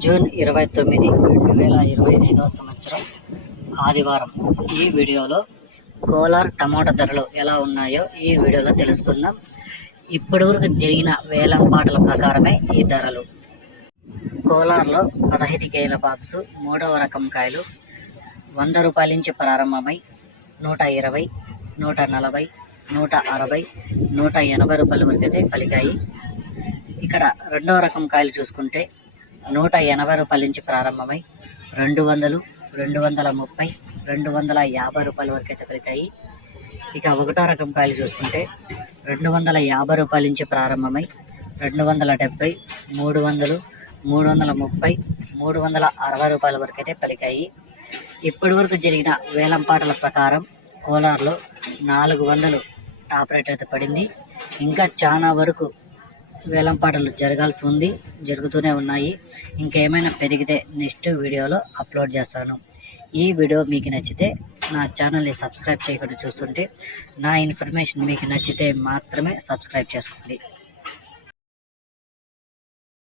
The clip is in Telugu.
జూన్ ఇరవై తొమ్మిది రెండు వేల ఇరవై ఐదవ సంవత్సరం ఆదివారం. ఈ వీడియోలో కోలార్ టమాటా ధరలు ఎలా ఉన్నాయో ఈ వీడియోలో తెలుసుకుందాం. ఇప్పటి వరకు జరిగిన వేలం పాటల ప్రకారమే ఈ ధరలు. కోలార్లో పదహైదు కేల బాక్సు మూడవ రకం కాయలు వంద రూపాయల నుంచి ప్రారంభమై నూట ఇరవై నూట నలభై నూట అరవై నూట ఎనభై రూపాయల వరకు అయితే పలికాయి. ఇక్కడ రెండవ రకం కాయలు చూసుకుంటే నూట ఎనభై రూపాయల నుంచి ప్రారంభమై రెండు వందలు రెండు వందల ముప్పై రెండు వందల యాభై రూపాయల వరకు అయితే పలికాయి ఇక ఒకటో రకం కాయలు చూసుకుంటే రెండు వందల యాభై రూపాయల నుంచి ప్రారంభమై రెండు వందల డెబ్బై మూడు వందలు మూడు వందల ముప్పై మూడు వందల అరవై రూపాయల వరకు అయితే పలికాయి ఇప్పటి వరకు జరిగిన వేలం పాటల ప్రకారం కోలార్లో నాలుగు వందలు టాప్ రేట్ అయితే పడింది. ఇంకా చాలా వరకు వేలం పాటలు జరగాల్సి ఉంది జరుగుతూనే ఉన్నాయి. ఇంకేమైనా పెరిగితే నెక్స్ట్ వీడియోలో అప్లోడ్ చేస్తాను. ఈ వీడియో మీకు నచ్చితే నా ఛానల్ని సబ్స్క్రైబ్ చేయకుండా చూస్తుంటే నా ఇన్ఫర్మేషన్ మీకు నచ్చితే మాత్రమే సబ్స్క్రైబ్ చేసుకోండి.